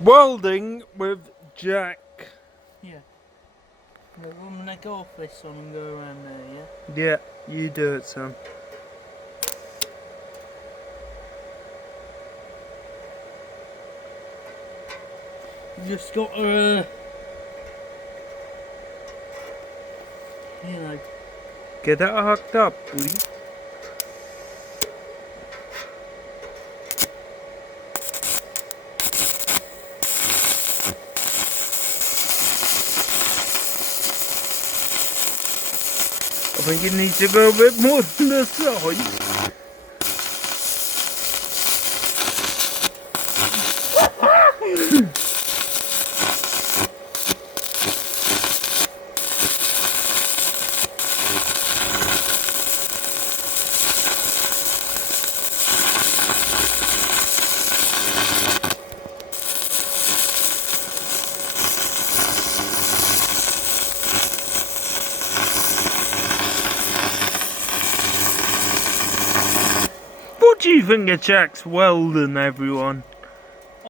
Welding with Jack. Yeah. We're gonna go off this one and go around there, yeah? Yeah, you do it, son. You just got to, you know. Get it hooked up, please. I think it needs to go a bit more than the side. What do you think of Jack's welding, everyone?